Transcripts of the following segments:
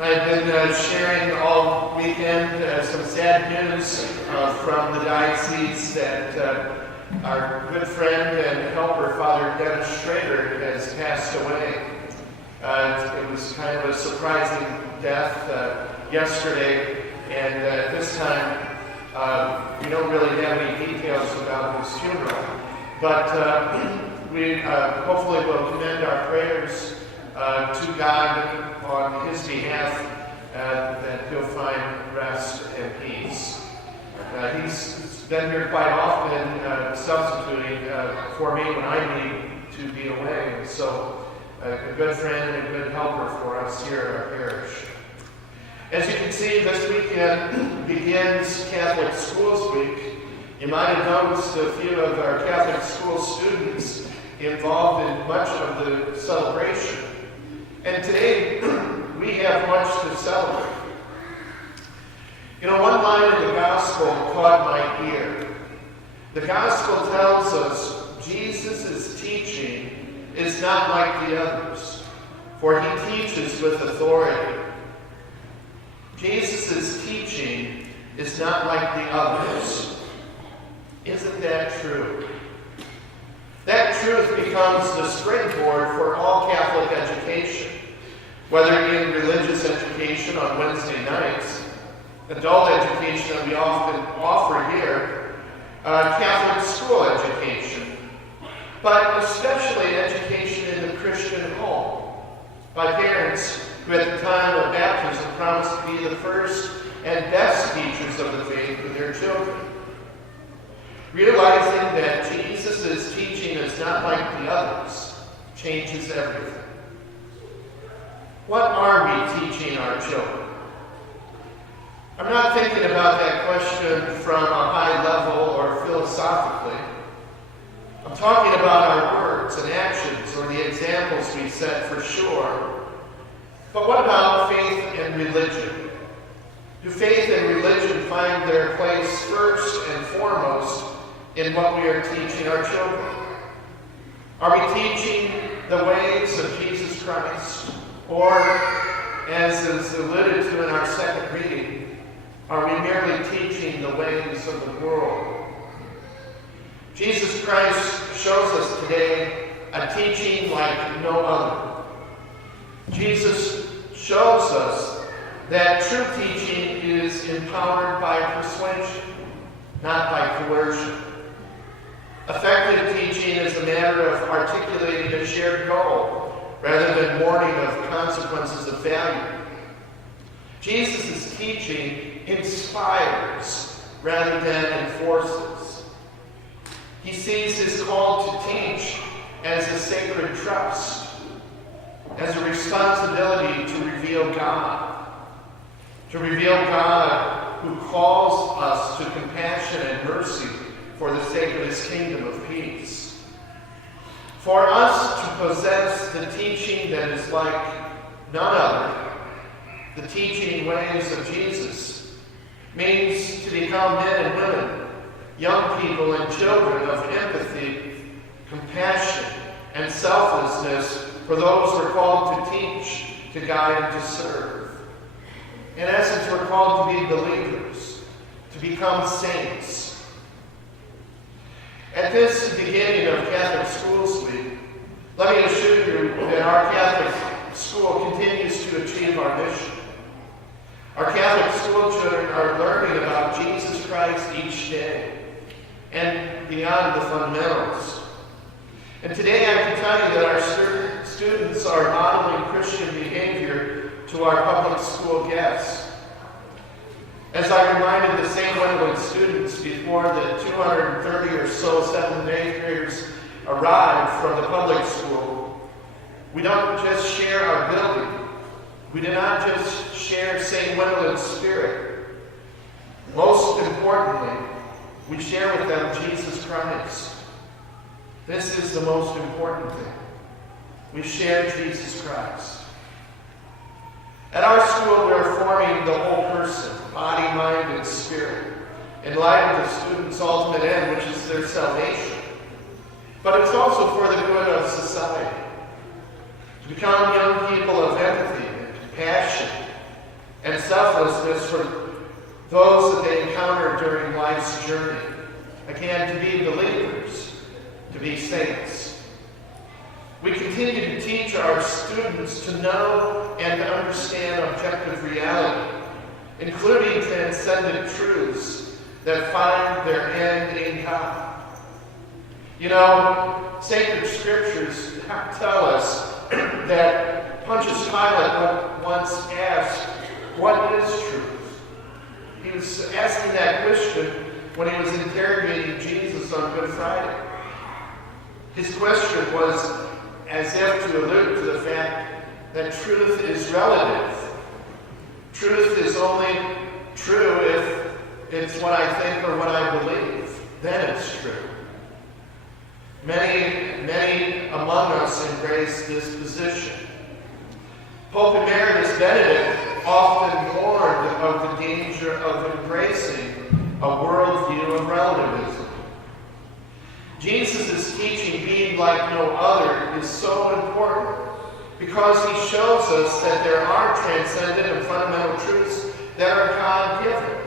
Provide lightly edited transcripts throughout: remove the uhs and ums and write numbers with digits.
I've been sharing all weekend some sad news from the diocese that our good friend and helper, Father Dennis Schrader, has passed away. It was kind of a surprising death yesterday, and at this time we don't really have any details about his funeral. But we hopefully will commend our prayers to God on his behalf, that he'll find rest and peace. He's been here quite often, substituting for me when I need to be away. And so a good friend and a good helper for us here at our parish. As you can see, this weekend begins Catholic Schools Week. You might have noticed a few of our Catholic school students involved in much of the celebration. And today, we have much to celebrate. You know, one line in the Gospel caught my ear. The Gospel tells us Jesus' teaching is not like the others, for he teaches with authority. Jesus' teaching is not like the others. Isn't that true? That truth becomes the springboard for all Catholic education, whether in religious education on Wednesday nights, adult education that we often offer here, Catholic school education, but especially education in the Christian home by parents who at the time of baptism promised to be the first and best teachers of the faith to their children. Realizing that Jesus' teaching is not like the others changes everything. What are we teaching our children? I'm not thinking about that question from a high level or philosophically. I'm talking about our words and actions or the examples we set for sure. But what about faith and religion? Do faith and religion find their place first and foremost in what we are teaching our children? Are we teaching the ways of Jesus Christ? Or, as is alluded to in our second reading, are we merely teaching the ways of the world? Jesus Christ shows us today a teaching like no other. Jesus shows us that true teaching is empowered by persuasion, not by coercion. Effective teaching is a matter of articulating a shared goal rather than warning of consequences of failure. Jesus' teaching inspires rather than enforces. He sees his call to teach as a sacred trust, as a responsibility to reveal God who calls us to compassion and mercy for the sake of his kingdom of peace. For us to possess the teaching that is like none other, the teaching ways of Jesus, means to become men and women, young people and children of empathy, compassion, and selflessness for those we're called to teach, to guide, and to serve. In essence, we're called to be believers, to become saints. At this beginning of Catholic Schools Week, let me assure you that our Catholic school continues to achieve our mission. Our Catholic school children are learning about Jesus Christ each day and beyond the fundamentals. And today I can tell you that our students are modeling Christian behavior to our public school guests. As I reminded the St. Gwendolyn students before the 230 or so 7th and 8th graders arrived from the public school, we don't just share our building. We do not just share St. Gwendolyn's spirit. Most importantly, we share with them Jesus Christ. This is the most important thing. We share Jesus Christ. At our school, we are forming the whole person, body, mind, and spirit, in light of the students' ultimate end, which is their salvation. But it's also for the good of society. To become young people of empathy and compassion just for those that they encounter during life's journey. Again, to be believers, to be saints. We continue to teach our students to know and to understand objective reality, including transcendent truths that find their end in God. You know, sacred scriptures tell us that Pontius Pilate once asked, "What is truth?" He was asking that question when he was interrogating Jesus on Good Friday. His question was as if to allude to the fact that truth is relative. Truth is only true if it's what I think or what I believe. Then it's true. Many among us embrace this position. Pope Emeritus Benedict often warned of the danger of embracing a worldview of relativism. Jesus' teaching, being like no other, is so important because he shows us that there are transcendent and fundamental truths that are God-given.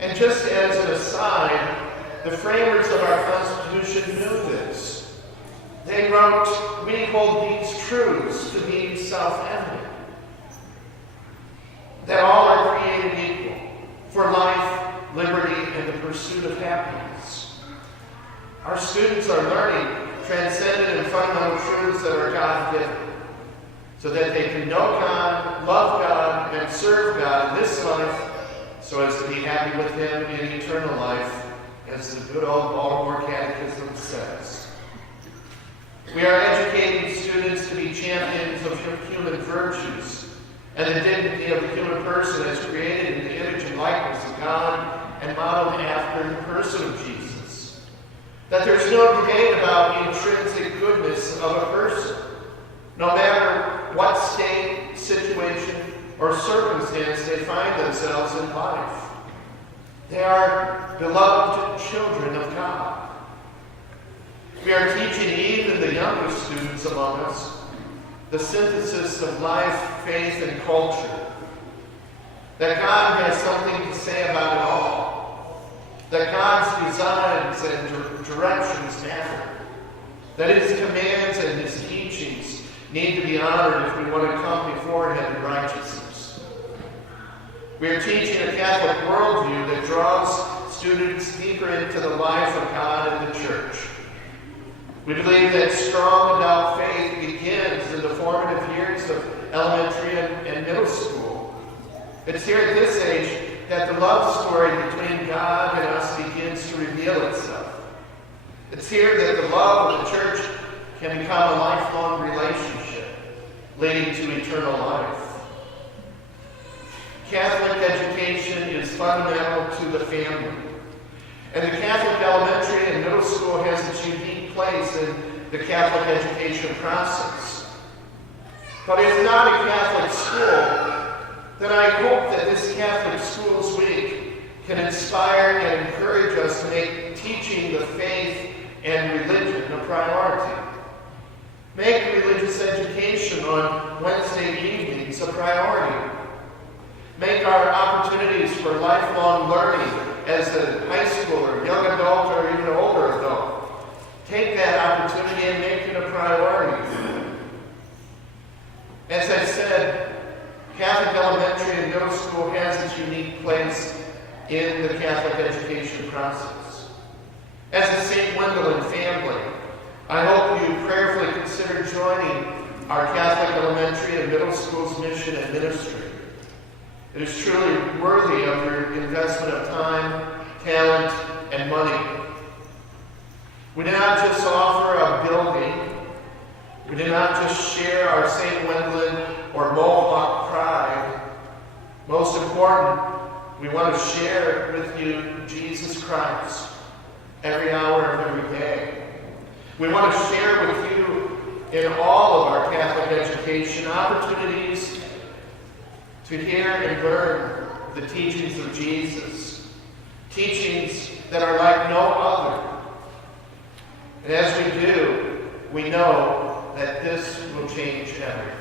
And just as an aside, the framers of our Constitution knew this. They wrote, "We hold these truths to be self-evident, that all are created equal for life, liberty, and the pursuit of happiness." Our students are learning transcendent and fundamental truths that are God-given, so that they can know God, love God, and serve God in this life, so as to be happy with Him in eternal life, as the good old Baltimore Catechism says. We are educating students to be champions of human virtues and the dignity of the human person as created in the image and likeness of God and modeled after the person of Jesus. That there's no debate about intrinsic goodness of a person, no matter what state, situation, or circumstance they find themselves in life. They are beloved children of God. We are teaching even the younger students among us the synthesis of life, faith, and culture. That God has something to say about it all. That God's designs and directions matter. That His commands and His teachings need to be honored if we want to come before Him in righteousness. We are teaching a Catholic worldview that draws students deeper into the life of God and the Church. We believe that strong adult faith begins in the formative years of elementary and middle school. It's here at this age that the love story between God and us begins to reveal itself. It's here that the love of the Church can become a lifelong relationship, leading to eternal life. Catholic education is fundamental to the family. And the Catholic elementary and middle school has its unique place in the Catholic education process. But if not a Catholic school, then I hope that this Catholic Schools Week can inspire and encourage us to make teaching the faith and religion a priority. Make religious education on Wednesday evenings a priority. Make our opportunities for lifelong learning as a high schooler, young adult, or even older adult. Take that opportunity and make it a priority. As I said, Catholic elementary and middle school has its unique place in the Catholic education process. As a St. Gwendolyn family, I hope you prayerfully consider joining our Catholic elementary and middle school's mission and ministry. It is truly worthy of your investment of time, talent, and money. We do not just offer a building. We do not just share our St. Gwendolyn or Mohawk pride. Most important, we want to share with you Jesus Christ every hour of every day. We want to share with you in all of our Catholic education opportunities to hear and learn the teachings of Jesus, teachings that are like no other. And as we do, we know that this will change everything.